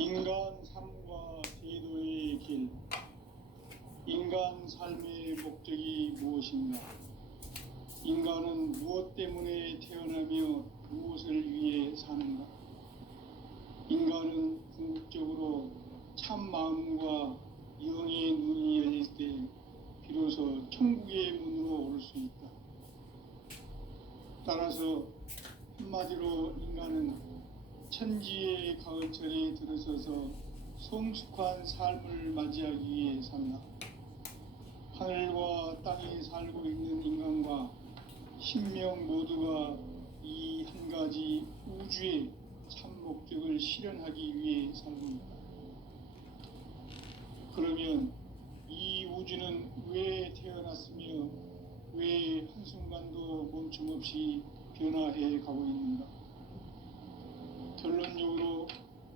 인간 삶과 제도의 길. 인간 삶의 목적이 무엇인가? 인간은 무엇 때문에 태어나며 무엇을 위해 사는가? 인간은 궁극적으로 참 마음과 영의 눈이 열릴 때 비로소 천국의 문으로 올 수 있다. 따라서 한마디로 인간은 천지의 가을철에 들어서서 성숙한 삶을 맞이하기 위해 산다. 하늘과 땅에 살고 있는 인간과 신명 모두가 이 한 가지 우주의 참 목적을 실현하기 위해 살고 있다. 그러면 이 우주는 왜 태어났으며 왜 한순간도 멈춤없이 변화해 가고 있는가? 결론적으로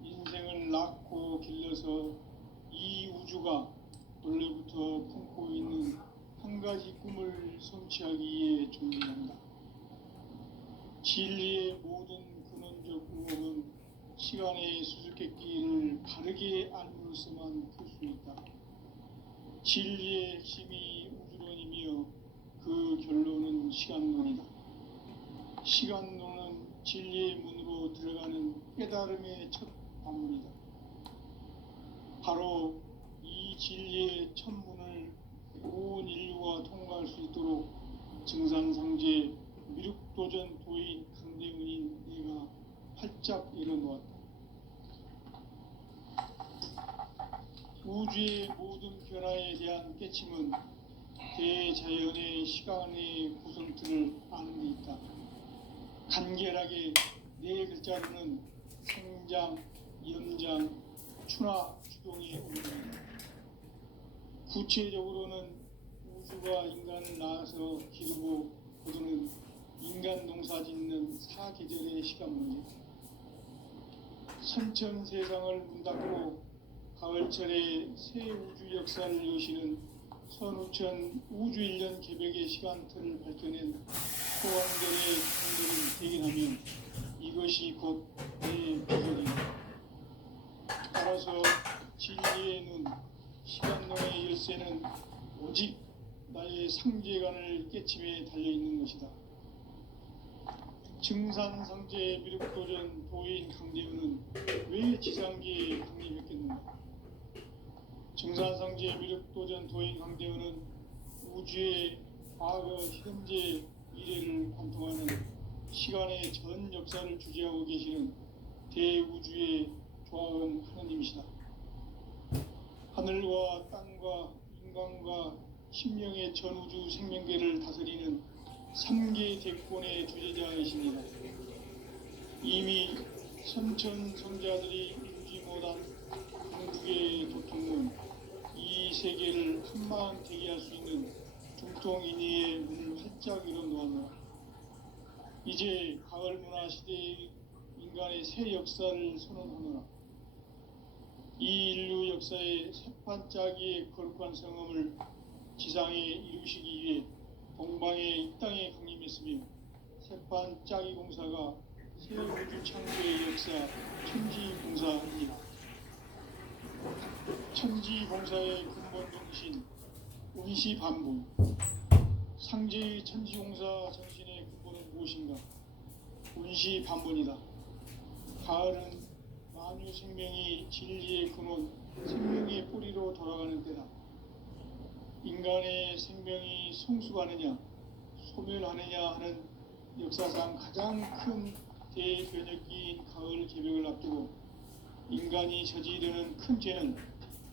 인생을 낳고 길러서 이 우주가 원래부터 품고 있는 한 가지 꿈을 성취하기 위해 존재한다. 진리의 모든 근원적 응업은 시간의 수수께끼를 바르게 알므로서만 풀 수 있다. 진리의 핵심이 우주론이며 그 결론은 시간론이다. 시간론은 진리의 문으로 들어가는 깨달음의 첫 방문이다. 바로 이 진리의 첫 문을 온 인류가 통과할 수 있도록 증산상제 미륵도전 도인 강대훈인 내가 활짝 열어놓았다. 우주의 모든 변화에 대한 깨침은 대자연의 시간의 구성틀을 아는 데 있다. 간결하게 네 글자로는 생장, 연장, 추나 추동의 운명이다. 구체적으로는 우주가 인간을 낳아서 기르고 거두는 인간 농사 짓는 사계절의 시간문이다. 선천 세상을 문 닫고 가을철에 새 우주 역사를 여시는 선우천 우주일년 개벽의 시간틀을 밝혀낸 소환절의 강도를 대견하면 이것이 곧 내 비전이다. 따라서 진리의 눈, 시간론의 열쇠는 오직 나의 상제관을 깨침에 달려있는 것이다. 증산상제 미륵도전 도인 강대훈은 왜 지상계에 강림했겠는가? 증산상제 미륵도전 도인 강대훈은 우주의 과거, 현재, 미래를 관통하는 시간의 전 역사를 주재하고 계시는 대우주의 조화원 하느님이시다. 하늘과 땅과 인간과 신명의 전우주 생명계를 다스리는 3개 대권의 주재자이십니다. 이미 선천성자들이 이루지 못한 궁극의 도통문, 이 세계를 한마음 되게 할 수 있는 중통인의의 문을 활짝 열어놓았노라. 이제 가을 문화 시대의 인간의 새 역사를 선언하노라. 이 인류 역사의 새판짜기의 거룩한 성험을 지상에 이루시기 위해 동방의 이 땅에 강림했으며 새판짜기 공사가 새 우주 창조의 역사 천지봉사이다. 천지봉사의 근본 정신 운시반복. 상제의 천지공사 정신의 근본은 무엇인가? 운시반본이다. 가을은 만유 생명이 진리의 근원, 생명의 뿌리로 돌아가는 때다. 인간의 생명이 성숙하느냐, 소멸하느냐 하는 역사상 가장 큰 대변혁기인 가을 개벽을 앞두고 인간이 저지르는 큰 죄는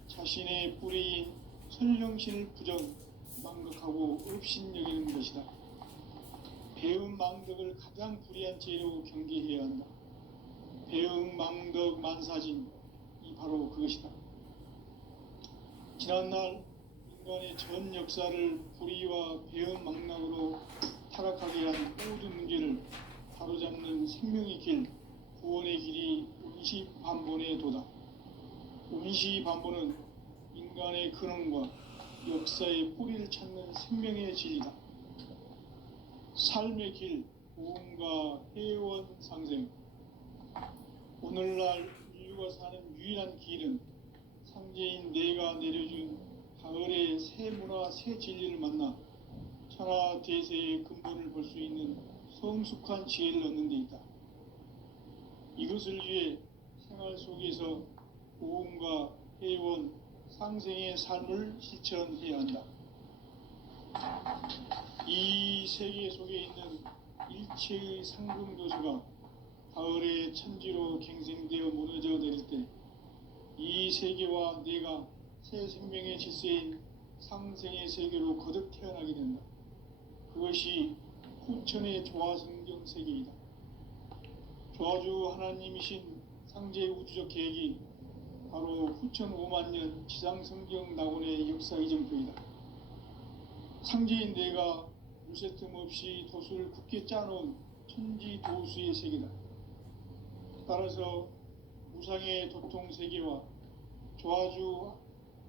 자신의 뿌리인 선령신을 부정, 망각하고 업신여기는 것이다. 배음 망덕을 가장 불의한 죄로 경계해야 한다. 배음 망덕 만사진, 이 바로 그것이다. 지난날 인간의 전 역사를 불의와 배음 망락으로 타락하게 한 모든 문제를 바로잡는 생명의 길, 구원의 길이 운시반본의 도다. 운시반본은 인간의 근원과 역사의 뿌리를 찾는 생명의 진리다. 삶의 길, 보험과 회원 상생. 오늘날 인류가 인류가 사는 유일한 길은 상제인 내가 내려준 가을의 새 문화, 새 진리를 만나 천하 대세의 근본을 볼 수 있는 성숙한 지혜를 얻는 데 있다. 이것을 위해 생활 속에서 고음과 회원, 상생의 삶을 실천해야 한다. 이 세계 속에 있는 일체의 상승도시가 가을의 천지로 갱생되어 무너져 내릴 때 이 세계와 내가 새 생명의 질서인 상생의 세계로 거듭 태어나게 된다. 그것이 후천의 조화성경 세계이다. 조화주 하나님이신 상제 우주적 계획이 바로 후천 5만년 지상성경 낙원의 역사 이정표이다. 상제인 내가 무쇠 틈 없이 도수를 굳게 짜놓은 천지 도수의 세계다. 따라서 무상의 도통 세계와 조화주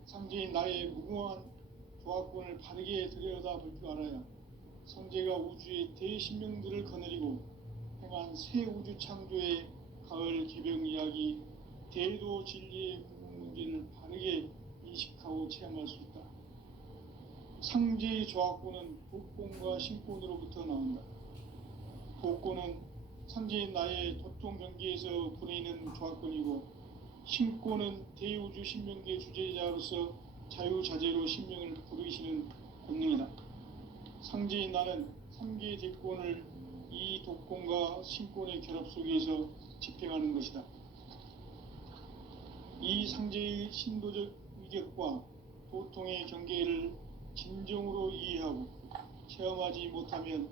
상제인 나의 무궁한 조화권을 바르게 들여다볼 줄 알아야 상제가 우주의 대신명들을 거느리고 행한 새 우주 창조의 가을 개병 이야기, 대도 진리의 궁극 문제를 바르게 인식하고 체험할 수 있다. 상제의 조화권은 독권과 신권으로부터 나온다. 독권은 상제인 나의 도통 경계에서 부리는 조화권이고, 신권은 대우주 신명계 주제자로서 자유자재로 신명을 부르시는 권능이다. 상제인 나는 3개의 대권을 이 독권과 신권의 결합 속에서 집행하는 것이다. 이 상제의 신도적 위격과 도통의 경계를 진정으로 이해하고 체험하지 못하면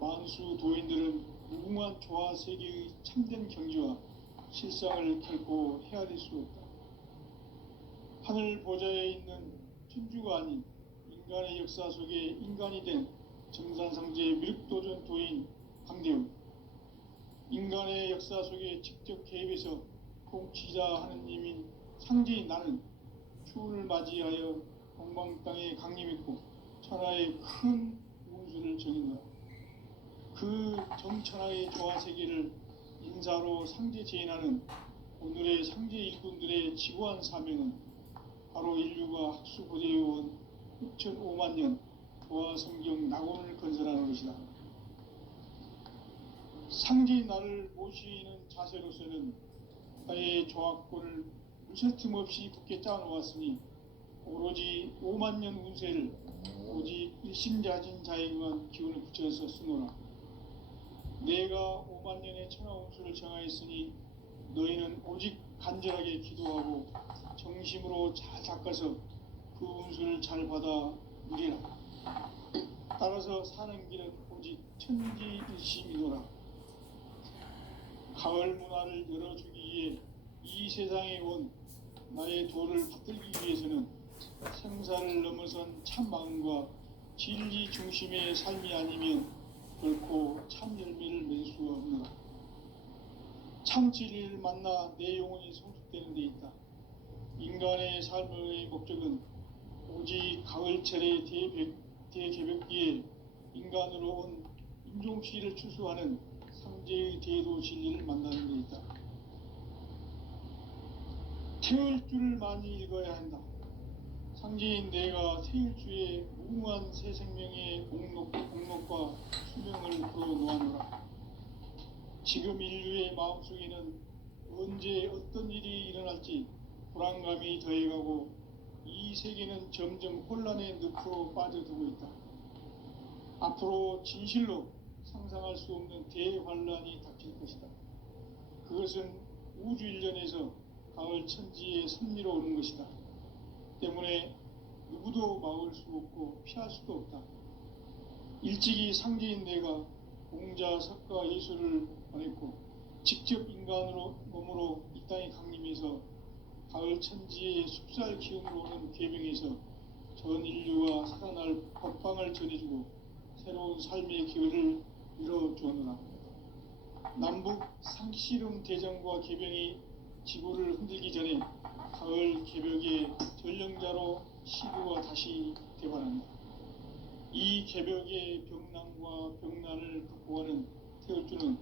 만수 도인들은 무궁한 조화 세계의 참된 경지와 실상을 결코 헤아릴 수 없다. 하늘 보좌에 있는 천주가 아닌 인간의 역사 속에 인간이 된 정산상제 미륵도전 도인 강대우, 인간의 역사 속에 직접 개입해서 통치자 하느님인 상제인 나는 추운을 맞이하여 동방 땅에 강림했고 천하의 큰 운수를 정인다. 그 정천하의 조화 세계를 인사로 상제 제인하는 오늘의 상제 일꾼들의 지구한 사명은 바로 인류가 학수고대해온 6,500년 조화 성경 낙원을 건설하는 것이다. 상제인 나를 모시는 자세로서는 나의 조화권을 무쇠 틈 없이 굳게 짜놓았으니 오로지 5만년 운세를 오직 일심자진 자에게만 기운을 붙여서 쓰노라. 내가 5만년의 천하 운수를 정하였으니 너희는 오직 간절하게 기도하고 정심으로 잘 닦아서 그 운수를 잘 받아 누리라. 따라서 사는 길은 오직 천지일심이노라. 가을 문화를 열어주기 위해 이 세상에 온 나의 도를 받들기 위해서는 생사를 넘어선 참 마음과 진리 중심의 삶이 아니면 결코 참 열매를 맺을 수가 없노라. 참 진리를 만나 내 영혼이 성숙되는 데 있다. 인간의 삶의 목적은 오직 가을철의 대개벽기에 인간으로 온 인종시를 추수하는 상제의 대도 진리를 만나는 데 있다. 태을주를 많이 읽어야 한다. 상제인 내가 태을주의 무궁한 새 생명의 공록과 수명을 불어놓아노라. 지금 인류의 마음속에는 언제 어떤 일이 일어날지 불안감이 더해가고 이 세계는 점점 혼란의 늪으로 빠져들고 있다. 앞으로 진실로 상상할 수 없는 대환란이 닥칠 것이다. 그것은 우주 일련에서 가을 천지의 섭리로 오는 것이다. 때문에 누구도 막을 수 없고 피할 수도 없다. 일찍이 상제인 내가 공자, 석가, 예수를 보냈고 직접 인간으로 몸으로 이 땅에 강림해서 가을 천지의 숲살 기운으로 오는 계명에서 전 인류가 살아날 법방을 전해주고 새로운 삶의 기회를 이뤄주었노라. 남북 상씨름 대전과 계병이 지구를 흔들기 전에 가을 개벽의 전령자로 시구가 다시 되반한다. 이 개벽의 병난과 병난을 극복하는 태을주는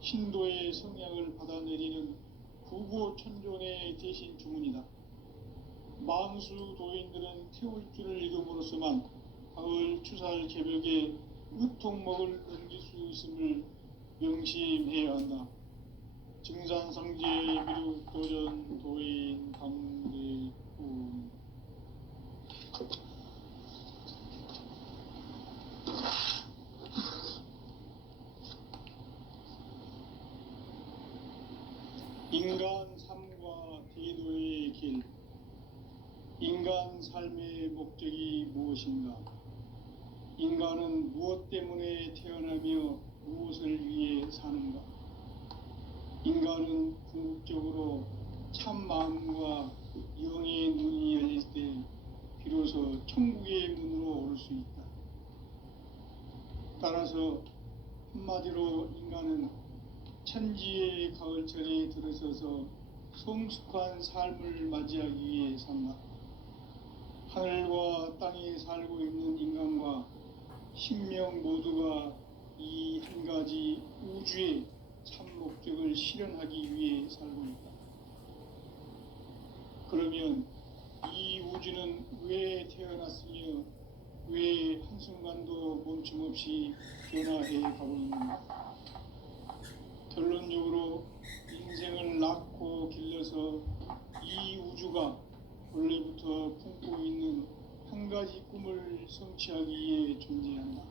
신도의 성향을 받아내리는 구고천존의 대신 주문이다. 만수 도인들은 태울 줄을 이름으로서만 가을 추살 개벽에 으통먹을 넘길 수 있음을 명심해야 한다. 증산상제 미륵도전 도인 강대군. 인간 삶과 대도의 길. 인간 삶의 목적이 무엇인가? 인간은 무엇 때문에 태어나며 무엇을 위해 사는가? 인간은 궁극적으로 참 마음과 영의 눈이 열릴 때 비로소 천국의 문으로 올 수 있다. 따라서 한마디로 인간은 천지의 가을철에 들어서서 성숙한 삶을 맞이하기 위해 산다. 하늘과 땅에 살고 있는 인간과 신명 모두가 이 한 가지 우주의 참 목적을 실현하기 위해 살고 있다. 그러면 이 우주는 왜 태어났으며 왜 한순간도 멈춤없이 변화해 가고 있는가? 결론적으로 인생을 낳고 길러서 이 우주가 원래부터 품고 있는 한 가지 꿈을 성취하기 위해 존재한다.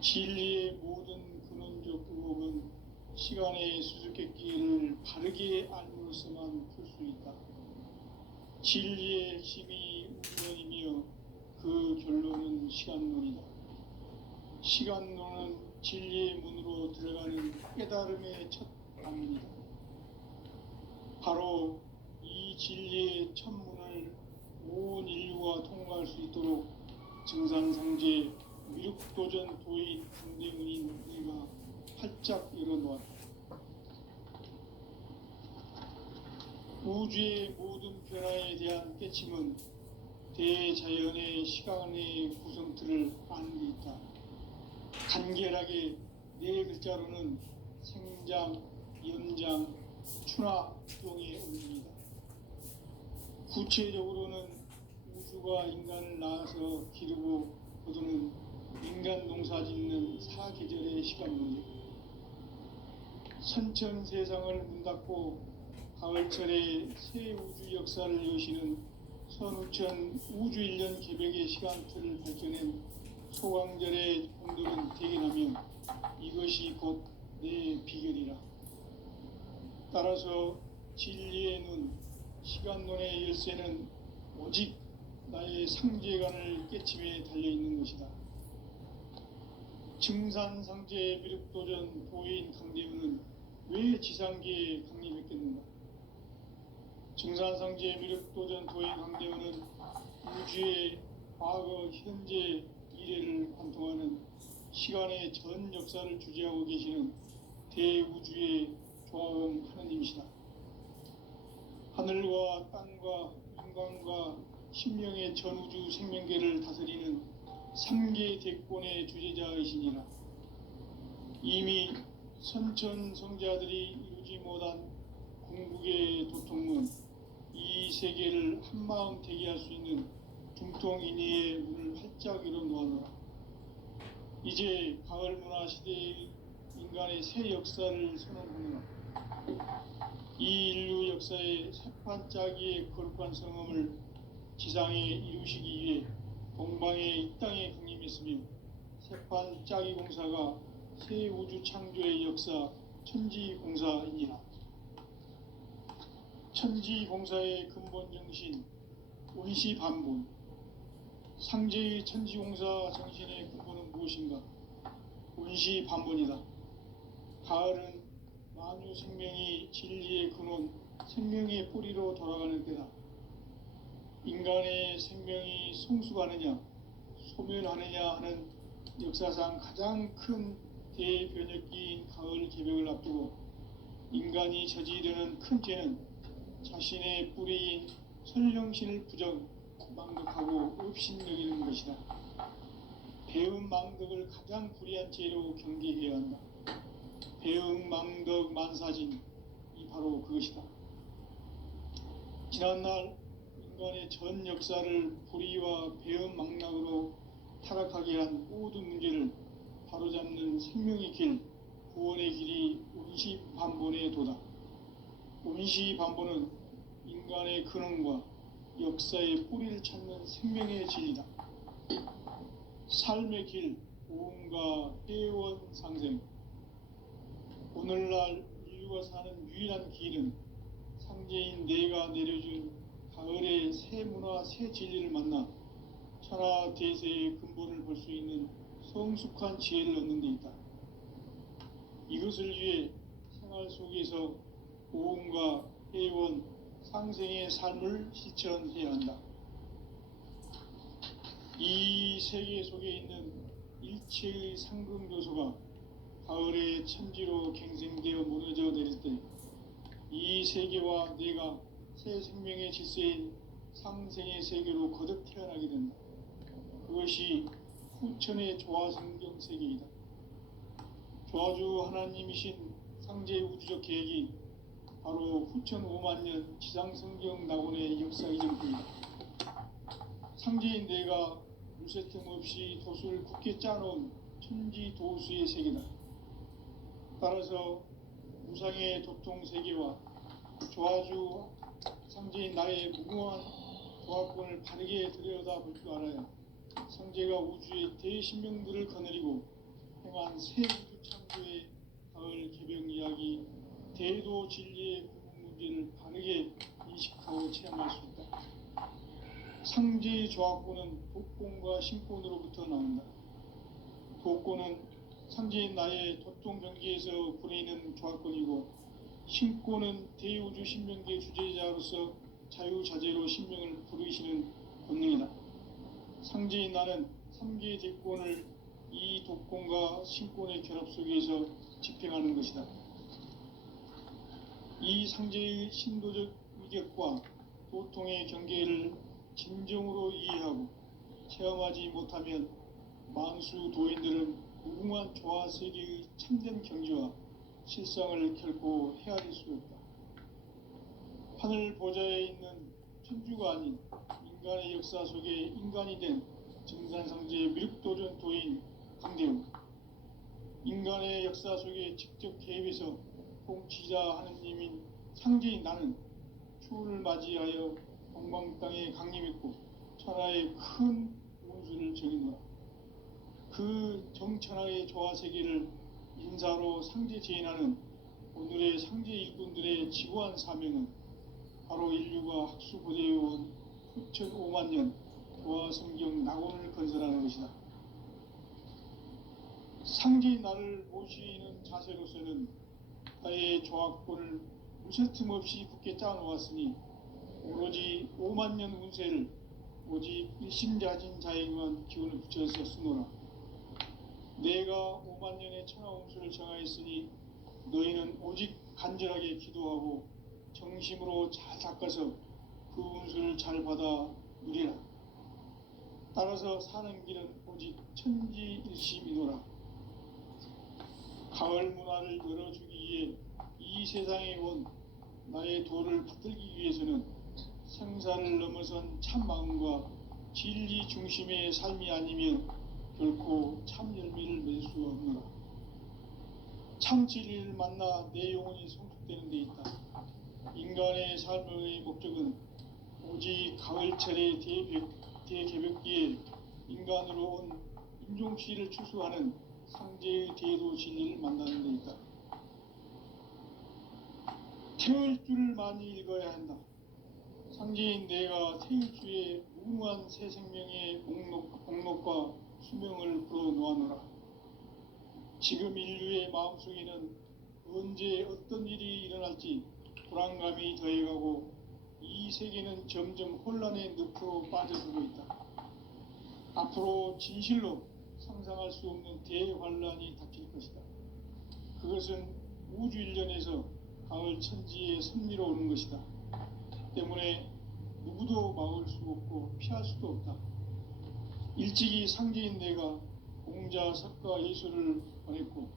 진리의 모든 근원적 의혹은 시간의 수수께끼를 바르게 알므로서만 풀 수 있다. 진리의 핵심이 우주론이며 그 결론은 시간론이다. 시간론은 진리의 문으로 들어가는 깨달음의 첫 방문이다. 바로 이 진리의 첫 문을 온 인류가 통과할 수 있도록 증산상제 미륵도전 도인 강대문인 내가 활짝 열어놓았다. 우주의 모든 변화에 대한 깨침은 대자연의 시간의 구성틀을 아는 데 있다. 간결하게 네 글자로는 생장, 연장, 추나 등에 올립니다. 구체적으로는 우주가 인간을 낳아서 기르고 거두는 인간 농사 짓는 사계절의 시간 문제. 선천 세상을 문 닫고 가을철에 새 우주 역사를 여시는 선우천 우주 1년 개벽의 시간틀을 밝혀낸 소강절의 공덕은 대견하며 이것이 곧 내 비결이라. 따라서 진리의 눈, 시간론의 열쇠는 오직 나의 상제관을 깨침에 달려있는 것이다. 증산상제 미륵도전 도인 강대문은 왜 지상계에 강림했겠는가? 증산상제 미륵도전 도인 강대문은 우주의 과거, 현재, 미래를 관통하는 시간의 전 역사를 주재하고 계시는 대우주의 조화음 하느님이시다. 하늘과 땅과 인간과 신명의 전우주 생명계를 다스리는 3계 대권의 주재자이시니라. 이미 선천성자들이 이루지 못한 궁극의 도통문, 이 세계를 한마음 되게 할 수 있는 중통인의의 문을 활짝 열어놓아노라. 이제 가을 문화 시대의 인간의 새 역사를 선언하노라. 이 인류 역사의 새판짜기의 거룩한 성험을 지상에 이루시기 위해 동방의 이 땅에 강림했으며 새판짜기 공사가 새 우주 창조의 역사 천지공사이니라. 천지공사의 근본 정신 원시반본. 상제의 천지공사 정신의 근본은 무엇인가? 원시반본이다. 가을은 만유 생명이 진리의 근원, 생명의 뿌리로 돌아가는 때다. 인간의 생명이 성숙하느냐, 소멸하느냐 하는 역사상 가장 큰 대변혁기인 가을 개벽을 앞두고 인간이 저지르는 큰 죄는 자신의 뿌리인 설령신을 부정, 망덕하고 업신여기는 것이다. 배음 망덕을 가장 불의한 죄로 경계해야 한다. 배음 망덕 만사진, 이 바로 그것이다. 지난날 인간의 전 역사를 불의와 배은망락으로 타락하게 한 모든 문제를 바로잡는 생명의 길, 구원의 길이 운시반본에 도다. 운시반본은 인간의 근원과 역사의 뿌리를 찾는 생명의 진리다. 삶의 길, 고음과 회원 상생. 오늘날 인류가 사는 유일한 길은 상제인 내가 내려준 가을의 새 문화, 새 진리를 만나 천하 대세의 근본을 볼 수 있는 성숙한 지혜를 얻는 데 있다. 이것을 위해 생활 속에서 고음과 회원, 상생의 삶을 실천해야 한다. 이 세계 속에 있는 일체의 상금 요소가 가을의 천지로 갱생되어 무너져 내릴 때 이 세계와 내가 새 생명의 질서인 상생의 세계로 거듭 태어나게 된다. 그것이 후천의 조화성경 세계이다. 조화주 하나님이신 상제의 우주적 계획이 바로 후천 5만년 지상성경 낙원의 역사 이전부이다. 상제인 내가 물새틈 없이 도수를 굳게 짜놓은 천지 도수의 세계다. 따라서 무상의 도통 세계와 조화주 상제인 나의 무궁한 조화권을 바르게 들여다볼 줄 알아야 상제가 우주의 대신명들을 거느리고 행한 새 우주 창조의 가을 개병 이야기, 대도 진리의 구분 문제를 바르게 인식하고 체험할 수 있다. 상제의 조화권은 독권과 신권으로부터 나온다. 독권은 상제인 나의 도통 경계에서 부리는 조화권이고, 신권은 대우주 신명계 주제자로서 자유자재로 신명을 부르시는 권능이다. 상제인 나는 3개 대권을 이 독권과 신권의 결합 속에서 집행하는 것이다. 이 상제의 신도적 위격과 도통의 경계를 진정으로 이해하고 체험하지 못하면 만수 도인들은 무궁한 조화세계의 참된 경지와 실상을 결코 헤아릴 수 없다. 하늘 보좌에 있는 천주가 아닌 인간의 역사 속에 인간이 된 증산상제의 미륵도전 도인 강대우, 인간의 역사 속에 직접 개입해서 통치자 하느님인 상제인 나는 추운을 맞이하여 동방 땅에 강림했고 천하의 큰 운수를 정의노라. 그 정천하의 조화세계를 인사로 상제 제인하는 오늘의 상제 일꾼들의 지구한 사명은 바로 인류가 학수고대해온 후천 5만년 조화성경 낙원을 건설하는 것이다. 상제인 나를 모시는 자세로서는 나의 조화권을 무쇠틈 없이 굳게 짜놓았으니 오로지 5만년 운세를 오직 일심자진 자에게만 기운을 붙여서 쓰노라. 내가 5만년의 천하운수를 정하였으니 너희는 오직 간절하게 기도하고 정심으로 잘 닦아서 그 운수를 잘 받아 누리라. 따라서 사는 길은 오직 천지일심이노라. 가을 문화를 열어주기 위해 이 세상에 온 나의 도를 받들기 위해서는 생사를 넘어선 참마음과 진리 중심의 삶이 아니면 결코 참 열매를 맺을 수 없노라. 참 진리를 만나 내 영혼이 성숙되는 데 있다. 인간의 삶의 목적은 오직 가을철의 대개벽기에 인간으로 온 인종시를 추수하는 상제의 대도 진리를 만나는 데 있다. 태일주를 많이 읽어야 한다. 상제인 내가 태일주의 무궁한 새 생명의 목록과 수명을 불어놓아노라. 지금 인류의 마음속에는 언제 어떤 일이 일어날지 불안감이 더해가고 이 세계는 점점 혼란의 늪으로 빠져들고 있다. 앞으로 진실로 상상할 수 없는 대환란이 닥칠 것이다. 그것은 우주 일련에서 가을 천지의 섭리로 오는 것이다. 때문에 누구도 막을 수 없고 피할 수도 없다. 일찍이 상제인 내가 공자, 석가, 예수를 보냈고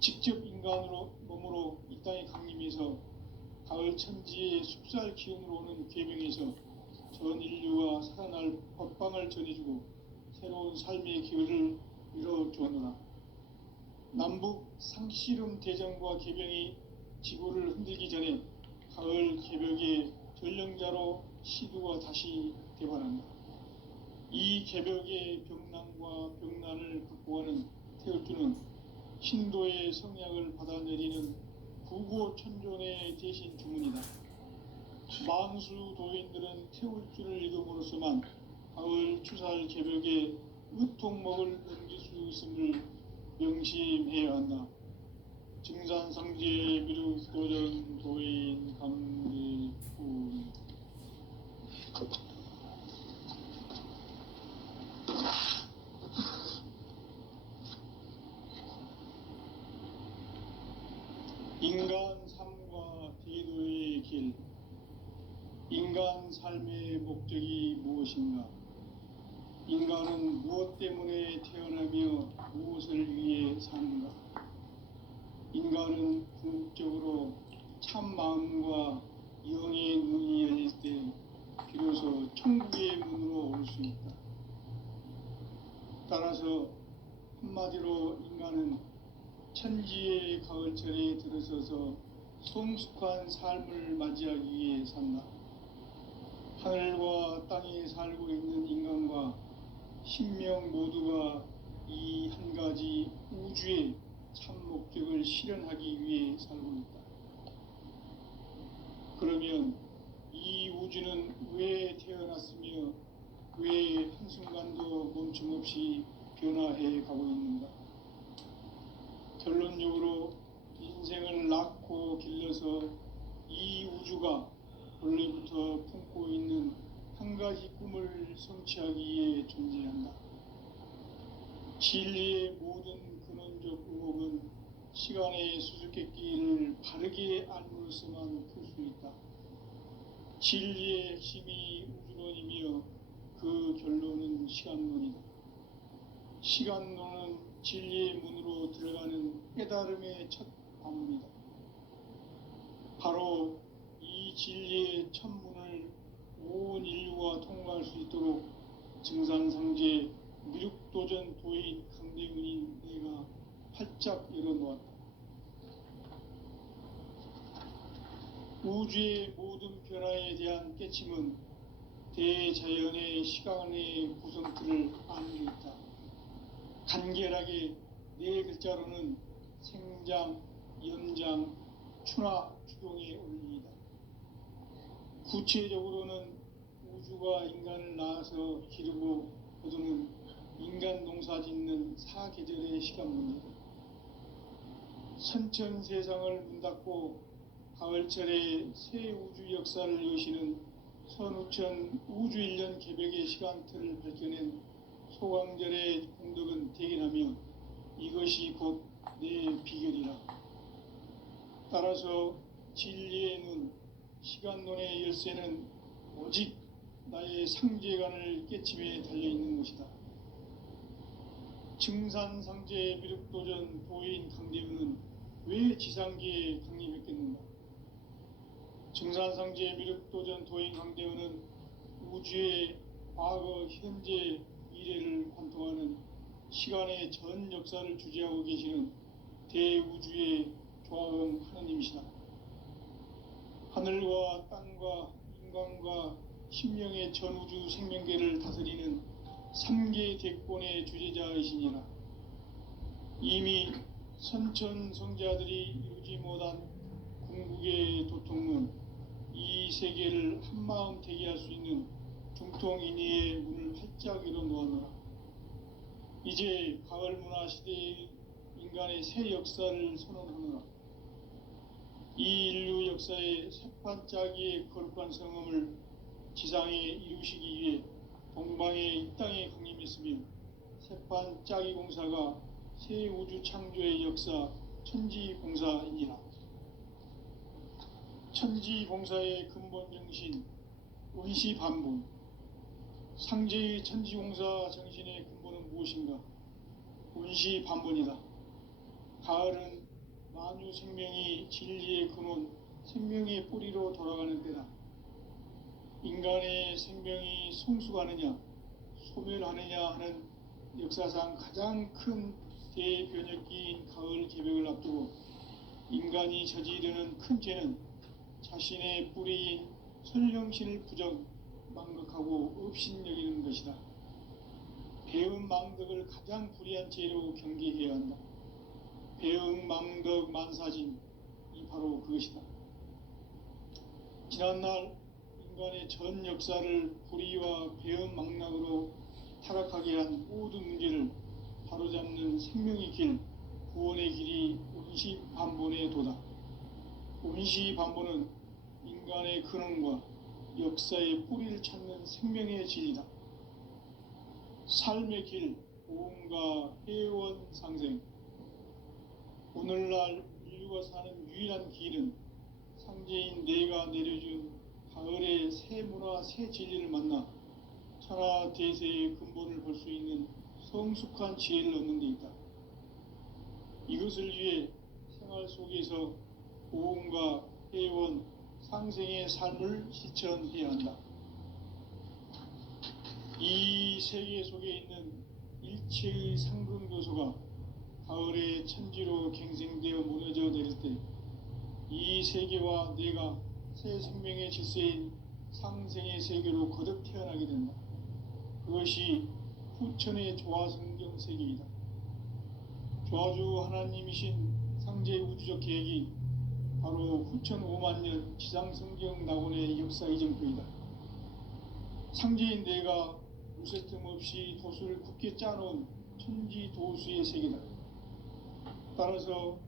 직접 인간으로 몸으로 이 땅에 강림해서 가을 천지의 숲살 기운으로 오는 계명에서 전 인류가 살아날 법방을 전해주고 새로운 삶의 기회를 열어주었노라. 남북 상씨름 대전과 계병이 지구를 흔들기 전에 가을 개벽의 전령자로 시두가 다시 대발한다. 이 개벽의 병난과 병난을 극복하는 태울주는 신도의 성약을 받아내리는 구고천존의 대신 주문이다. 만수 도인들은 태울주를 읽음으로써만 가을 추살 개벽의 의통목을 넘길 수 있음을 명심해야 한다. 증산상제 미륵도전 도인 강대훈. 인간 삶과 대도의 길. 인간 삶의 목적이 무엇인가? 인간은 무엇 때문에 태어나며 무엇을 위해 사는가? 인간은 궁극적으로 참 마음과 영의 눈이 열릴 때 비로소 천국의 문으로 올 수 있다. 따라서 한마디로 인간은 천지의 가을철에 들어서서 성숙한 삶을 맞이하기 위해 산다. 하늘과 땅에 살고 있는 인간과 신명 모두가 이 한 가지 우주의 참 목적을 실현하기 위해 살고 있다. 그러면 이 우주는 왜 태어났으며 왜 한순간도 멈춤없이 변화해 가고 있는가? 결론적으로 인생을 낳고 길러서 이 우주가 원래부터 품고 있는 한 가지 꿈을 성취하기 위해 존재한다. 진리의 모든 근원적 의혹은 시간의 수수께끼를 바르게 알므로서만 풀 수 있다. 진리의 핵심이 우주론이며 그 결론은 시간론이다. 시간론은 진리의 문으로 들어가는 깨달음의 첫 관문이다. 바로 이 진리의 첫 문을 온 인류가 통과할 수 있도록 증산상제 미륵도전 도인 강대훈인 내가 활짝 열어놓았다. 우주의 모든 변화에 대한 깨침은 대자연의 시간의 구성틀을 아는 데 있다. 간결하게 네 글자로는 생장, 연장, 추나 추동의 원리이다. 구체적으로는 우주가 인간을 낳아서 기르고 거두는 인간 농사 짓는 사계절의 시간 문제다. 선천 세상을 문 닫고 가을철에 새 우주 역사를 여시는 선우천 우주 1년 개벽의 시간틀을 밝혀낸 소강절의 공덕은 대견하며 이것이 곧 내 비결이라. 따라서 진리의 눈, 시간론의 열쇠는 오직 나의 상제관을 깨침에 달려있는 것이다. 증산상제 미륵도전 도인 강대훈은 왜 지상계에 강림했겠는가? 증산상제 미륵도전 도인 강대훈은 우주의 과거, 현재, 미래를 관통하는 시간의 전 역사를 주재하고 계시는 대우주의 조화음 하느님이시다. 하늘과 땅과 인간과 신명의 전우주 생명계를 다스리는 3계 대권의 주재자이시니라. 이미 선천성자들이 이루지 못한 궁극의 도통문, 이 세계를 한마음 되게 할 수 있는 중통인의의 문을 활짝 열어놓았노라. 이제 가을 문화 시대의 인간의 새 역사를 선언하노라. 이 인류 역사의 새판짜기의 거룩한 성음을 지상에 이루시기 위해 동방에 이 땅에 강림했으며 새판짜기 공사가 새 우주 창조의 역사 천지공사이니라. 천지공사의 근본 정신 원시반분. 상제의 천지공사 정신의 근본은 무엇인가? 원시반분이다. 가을은 만유 생명이 진리의 근원 생명의 뿌리로 돌아가는 때다. 인간의 생명이 성숙하느냐 소멸하느냐 하는 역사상 가장 큰 대변혁기인 가을 개벽을 앞두고 인간이 저지르는 큰 죄는 자신의 뿌리인 선령신을 부정 망각하고 업신여기는 것이다. 배은 망덕을 가장 불의한 죄로 경계해야 한다. 배은 망덕 만사짐이 바로 그것이다. 지난날 인간의 전 역사를 불의와 배은 망락으로 타락하게 한 모든 문제를 바로잡는 생명의 길, 구원의 길이 온시반본의 도다. 온시반본은 인간의 근원과 역사의 뿌리를 찾는 생명의 진리다. 삶의 길, 보험과 회원 상생. 오늘날 인류가 사는 유일한 길은 상제인 내가 내려준 가을의 새 문화, 새 진리를 만나 천하 대세의 근본을 볼 수 있는 성숙한 지혜를 얻는 데 있다. 이것을 위해 생활 속에서 보험과 회원, 상생의 삶을 실천해야 한다. 이 세계 속에 있는 일체의 상근교소가 가을의 천지로 갱생되어 무너져 내릴 때 이 세계와 내가 새 생명의 질서인 상생의 세계로 거듭 태어나게 된다. 그것이 후천의 조화성경 세계이다. 조화주 하나님이신 상제 우주적 계획이 바로 후천 5만 년 지상성경 낙원의 역사 이정표이다. 상제인 내가 무쇠 틈 없이 도수를 굳게 짜놓은 천지 도수의 세계다. 따라서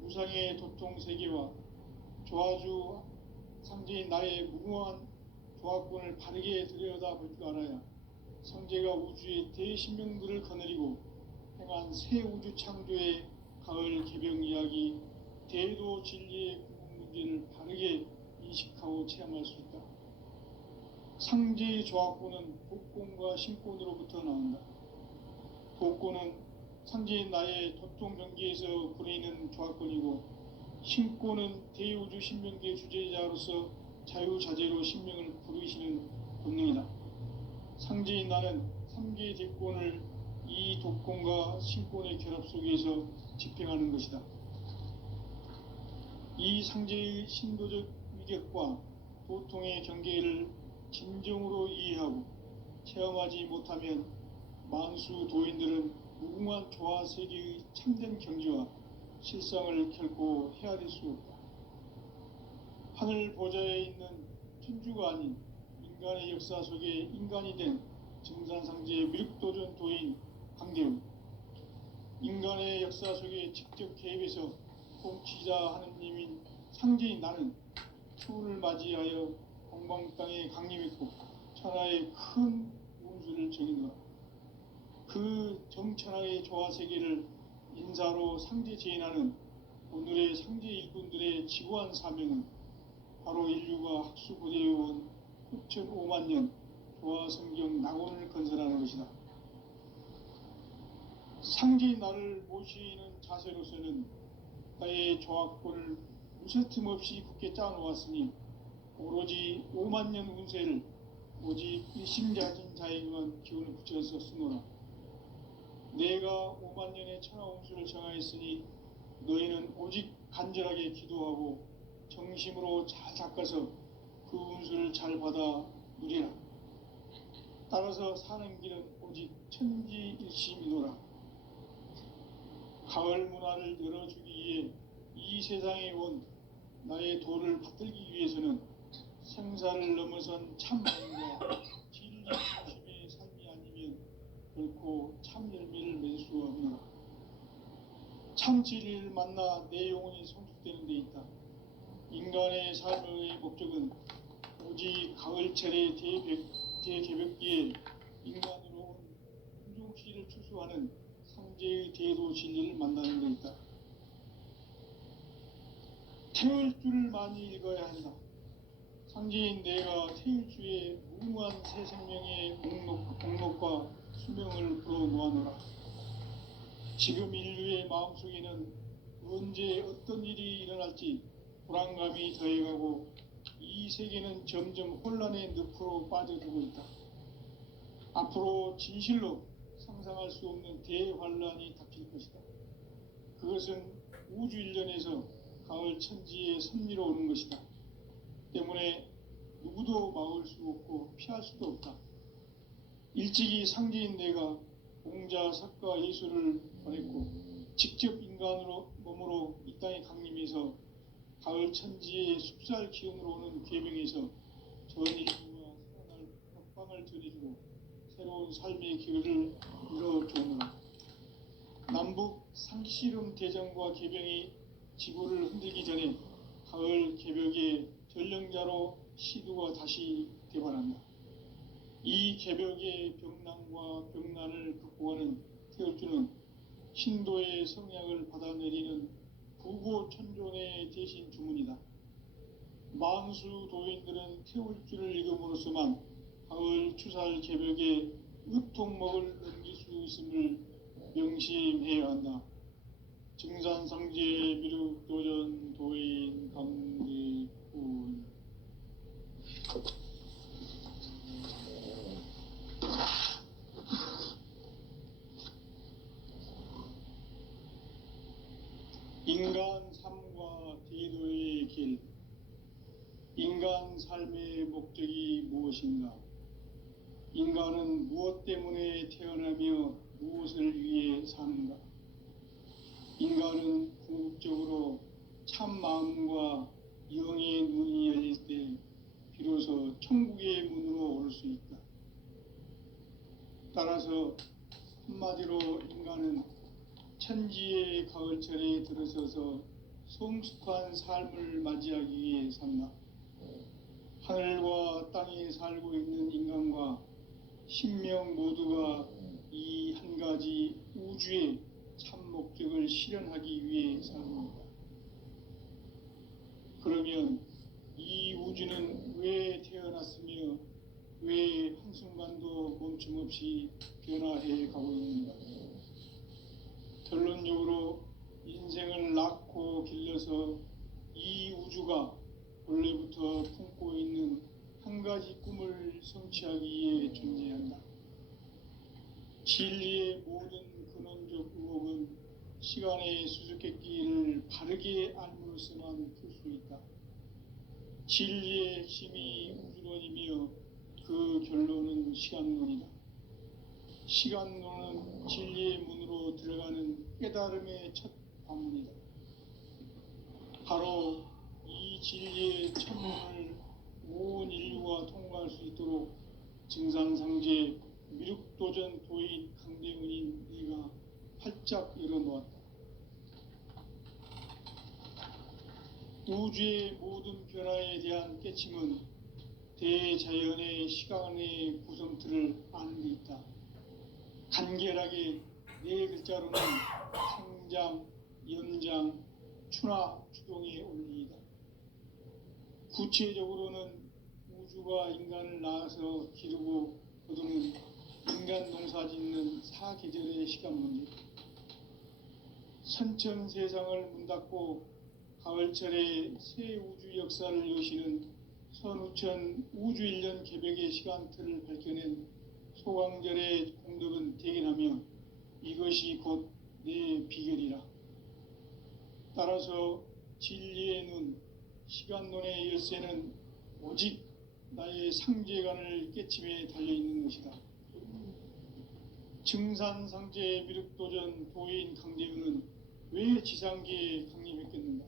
무상의 도통 세계와 조화주 상제인 나의 무궁한 조화권을 바르게 들여다볼 줄 알아야 상제가 우주의 대신명들을 거느리고 행한 새 우주 창조의 가을 개벽 이야기, 대도 진리의 궁극 문제를 바르게 인식하고 체험할 수 있다. 상제의 조화권은 복권과 신권으로부터 나온다. 복권은 상제인 나의 도통 경계에서 부리는 조화권이고, 신권은 대우주 신명계 주제자로서 자유자재로 신명을 부르시는 본능이다. 상제인 나는 3개의 대권을 이 도권과 신권의 결합 속에서 집행하는 것이다. 이 상제의 신도적 위격과 도통의 경계를 진정으로 이해하고 체험하지 못하면 만수 도인들은 무궁한 조화세계의 참된 경지와 실상을 결코 헤아릴 수 없다. 하늘 보좌에 있는 천주가 아닌 인간의 역사 속에 인간이 된 증산상제의 미륵도전 도인 강대훈, 인간의 역사 속에 직접 개입해서 통치자 하느님인 상제인 나는 추운을 맞이하여 동방땅에 강림했고 천하의 큰 운수를 정인노라. 그 정천하의 조화세계를 인사로 상제 제인하는 오늘의 상제 일꾼들의 지구한 사명은 바로 인류가 학수고대해온 후천 5만 년 조화성경 낙원을 건설하는 것이다. 상제인 나를 모시는 자세로서는 나의 조화권을 무쇠틈 없이 굳게 짜놓았으니 오로지 5만 년 운세를 오직 일심자진 자에게만 기운을 붙여서 쓰노라. 내가 5만 년의 천하 운수를 정하였으니 너희는 오직 간절하게 기도하고 정심으로 잘 닦아서 그 운수를 잘 받아 누리라. 따라서 사는 길은 오직 천지일심이노라. 가을 문화를 열어주기 위해 이 세상에 온 나의 도를 받들기 위해서는 생사를 넘어선 참만과 진리 중심의 삶이 아니면 결코 참 열매를 맺을 수 없노라. 참 진리를 만나 내 영혼이 성숙되는 데 있다. 인간의 삶의 목적은 오직 가을철의 대개벽기에 인간으로 온 hun종씨를 추수하는 상제의 대도 진리를 만나는 데 있다. 태울 줄을 많이 읽어야 한다. 상제인 내가 태울 주의 무궁한 새 생명의 목록과 수명을 불어놓아노라. 지금 인류의 마음속에는 언제 어떤 일이 일어날지 불안감이 더해가고 이 세계는 점점 혼란의 늪으로 빠져들고 있다. 앞으로 진실로 상상할 수 없는 대환란이 닥칠 것이다. 그것은 우주 일련에서 가을 천지의 섭리로 오는 것이다. 때문에 누구도 막을 수 없고 피할 수도 없다. 일찍이 상제인 내가 공자, 석가, 예수를 보냈고 직접 인간으로 몸으로 이 땅에 강림해서 가을 천지의 숲살 기운으로 오는 계명에서 전 인류와 살아날 덕방을 전해주고 새로운 삶의 기회를 이뤄주오노라. 남북 상씨름 대전과 개병이 지구를 흔들기 전에 가을 개벽의 전령자로 시두가 다시 대발한다. 이 개벽의 병난과 병난을 극복하는 태울주는 신도의 성약을 받아내리는 부고천존의 대신 주문이다. 만수 도인들은 태울주를 읽음으로써만 가을 추살 개벽의 으통목을 넘길 수 있음을 명심해야 한다. 증산상제 미륵도전 도인 강대군. 인간 삶과 대도의 길. 인간 삶의 목적이 무엇인가? 인간은 무엇 때문에 태어나며 무엇을 위해 사는가? 인간은 궁극적으로 참 마음과 영의 눈이 열릴 때 비로소 천국의 문으로 올 수 있다. 따라서 한마디로 인간은 천지의 가을철에 들어서서 성숙한 삶을 맞이하기 위해 산다. 하늘과 땅에 살고 있는 인간과 신명 모두가 이 한 가지 우주의 참 목적을 실현하기 위해 삽니다. 그러면 이 우주는 왜 태어났으며 왜 한순간도 멈춤 없이 변화해 가고 있는가? 결론적으로 인생을 낳고 길러서 이 우주가 원래부터 품고 있는 한 가지 꿈을 성취하기 위해 존재한다. 진리의 모든 근원적 의혹은 시간의 수수께끼를 바르게 알므로써만 풀 수 있다. 진리의 핵심이 우주론이며 그 결론은 시간론이다. 시간론은 진리의 문으로 들어가는 깨달음의 첫 관문이다. 바로 이 진리의 첫문을 온 인류가 통과할 수 있도록 증산상제 미륵도전 도인 강대훈인 네가 활짝 열어놓았다. 우주의 모든 변화에 대한 깨침은 대자연의 시간의 구성틀을 아는 데 있다. 간결하게 네 글자로는 생장, 연장, 추나 추동의 원리이다. 구체적으로는 우주가 인간을 낳아서 기르고 거두는 인간 농사 짓는 사계절의 시간 문제. 선천 세상을 문 닫고 가을철에 새 우주 역사를 여시는 선우천 우주일년 개벽의 시간틀을 밝혀낸 소강절의 공덕은 대견하며 이것이 곧 내 비결이라. 따라서 진리의 눈, 시간론의 열쇠는 오직 나의 상제관을 깨침에 달려있는 것이다. 증산상제 미륵도전 도인 강대훈은 왜 지상계에 강림했겠는가?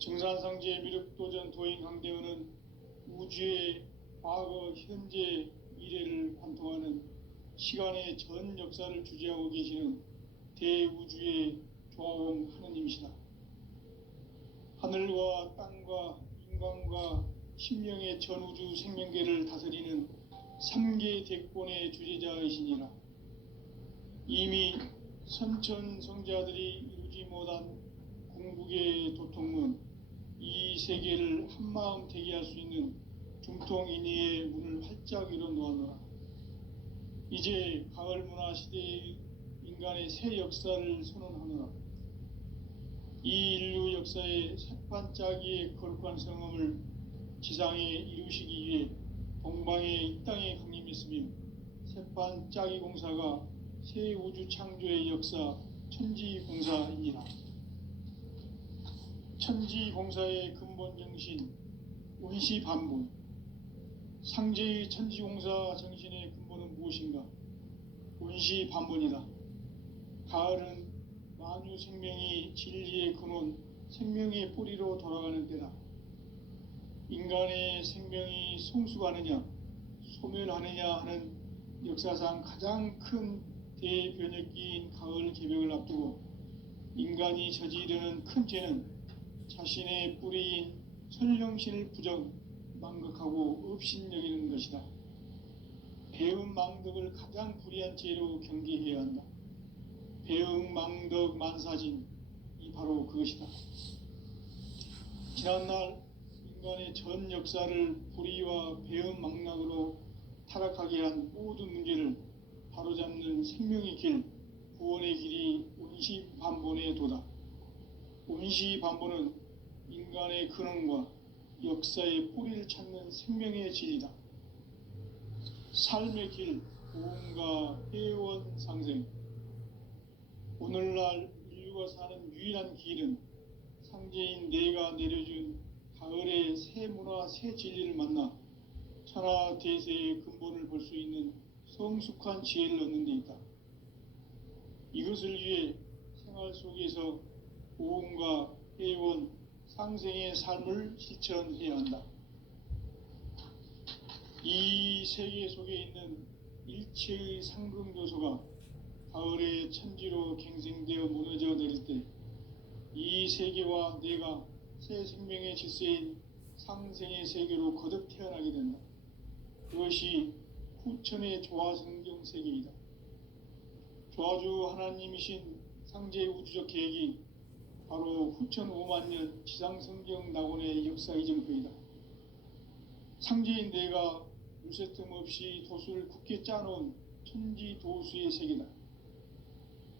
증산상제 미륵도전 도인 강대훈은 우주의 과거, 현재, 미래를 관통하는 시간의 전 역사를 주재하고 계시는 대우주의 조화원 하느님이시다. 하늘과 땅과 인간과 신명의 전우주 생명계를 다스리는 3계 대권의 주제자이시니라. 이미 선천성자들이 이루지 못한 궁극의 도통문, 이 세계를 한마음 되게 할 수 있는 중통인의의 문을 활짝 열어놓았노라. 이제 가을 문화 시대의 인간의 새 역사를 선언하노라. 이 인류 역사의 새반짜기의 거룩한 성함을 지상에 이루시기 위해 동방에 이 땅에 강림했으며 새반짜기 공사가 새 우주 창조의 역사 천지공사입니다. 천지공사의 근본 정신 운시반본. 상제의 천지공사 정신의 근본은 무엇인가? 운시반본이다. 가을은 만유 생명이 진리의 근원, 생명의 뿌리로 돌아가는 때다. 인간의 생명이 성숙하느냐, 소멸하느냐 하는 역사상 가장 큰 대변혁기인 가을 개벽을 앞두고 인간이 저지르는 큰 죄는 자신의 뿌리인 설령신을 부정, 망각하고 업신여기는 것이다. 배음 망덕을 가장 불의한 죄로 경계해야 한다. 배음 망덕 만사진이 바로 그것이다. 지난날 인간의 전 역사를 불의와 배음 망락으로 타락하게 한 모든 문제를 바로잡는 생명의 길, 구원의 길이 운시반본의 도다. 운시반본은 인간의 근원과 역사의 뿌리를 찾는 생명의 진리다. 삶의 길, 구원과 회원 상생. 오늘날 인류가 사는 유일한 길은 상제인 내가 내려준 가을의 새 문화, 새 진리를 만나 천하 대세의 근본을 볼 수 있는 성숙한 지혜를 얻는 데 있다. 이것을 위해 생활 속에서 구원과 회원, 상생의 삶을 실천해야 한다. 이 세계 속에 있는 일체의 상금 요소가 가을의 천지로 갱생되어 무너져 내릴 때 이 세계와 내가 새 생명의 질서인 상생의 세계로 거듭 태어나게 된다. 그것이 후천의 조화성경 세계이다. 조화주 하나님이신 상제의 우주적 계획이 바로 후천 5만년 지상성경 낙원의 역사 이정표이다. 상제인 내가 물새틈 없이 도수를 굳게 짜놓은 천지도수의 세계다.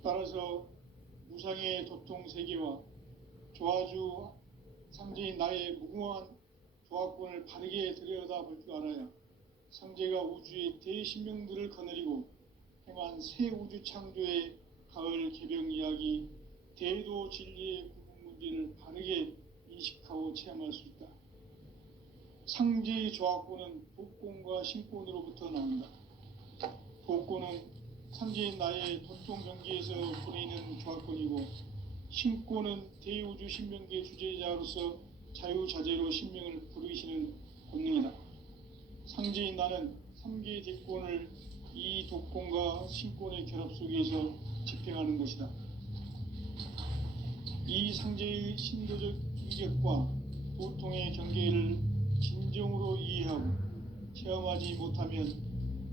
따라서 무상의 도통 세계와 조화주 상제인 나의 무궁한 조화권을 바르게 들여다볼 줄 알아야 상제가 우주의 대신명들을 거느리고 행한 새 우주 창조의 가을 개벽 이야기, 대도 진리의 구분 문제를 바르게 인식하고 체험할 수 있다. 상제의 조화권은 복권과 신권으로부터 나온다. 복권은 상제인 나의 도통 경계에서 보내는 조화권이고, 신권은 대우주 신명계 주제자로서 자유자재로 신명을 부르시는 권능이다. 상제인 나는 3개의 대권을 이 독권과 신권의 결합 속에서 집행하는 것이다. 이 상제의 신도적 이격과 도통의 경계를 진정으로 이해하고 체험하지 못하면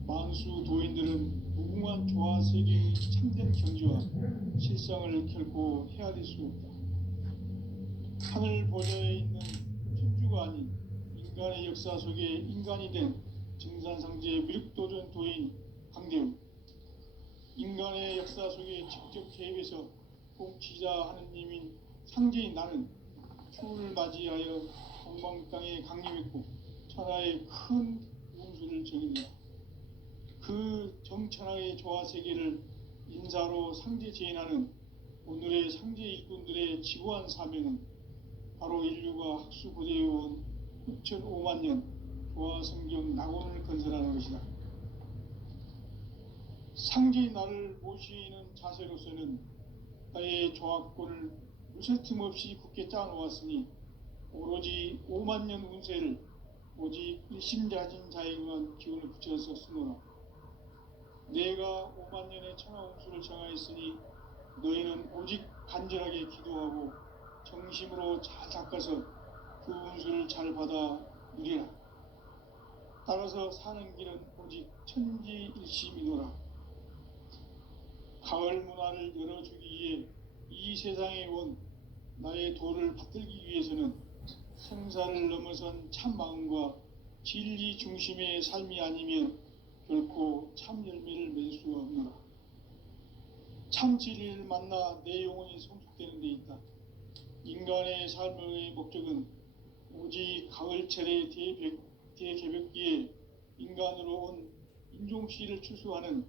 만수 도인들은 무궁한 조화세계의 참된 경지와 실상을 결코 헤아릴 수 없다. 하늘 보좌에 있는 천주가 아닌 인간의 역사 속에 인간이 된 증산상제의 미륵도전 도인 강대우, 인간의 역사 속에 직접 개입해서 통치자 하느님인 상제인 나는 추운을 맞이하여 동방 땅에 강림했고 천하의 큰 운수를 정의한다. 그 정천하의 조화세계를 인사로 상제 제인하는 오늘의 상제 일꾼들의 지고한 사명은 바로 인류가 학수고대해온 후천 5만년 조화성경 낙원을 건설하는 것이다. 상제의 나를 모시는 자세로서는 나의 조화권을 무쇠틈 없이 굳게 짜놓았으니 오로지 5만년 운세를 오직 일심자진 자에게만 기운을 붙여서 쓰노라. 내가 5만년의 천하 운수를 정하였으니 너희는 오직 간절하게 기도하고 정심으로 잘 닦아서 그 운수를 잘 받아 누리라. 따라서 사는 길은 오직 천지일심이노라. 가을 문화를 열어주기 위해 이 세상에 온 나의 도를 받들기 위해서는 생사를 넘어선 참 마음과 진리 중심의 삶이 아니면 결코 참 열매를 맺을 수가 없노라. 참 진리를 만나 내 영혼이 성숙되는 데 있다. 인간의 삶의 목적은 오직 가을철의 대개벽기에 인간으로 온 인종씨를 추수하는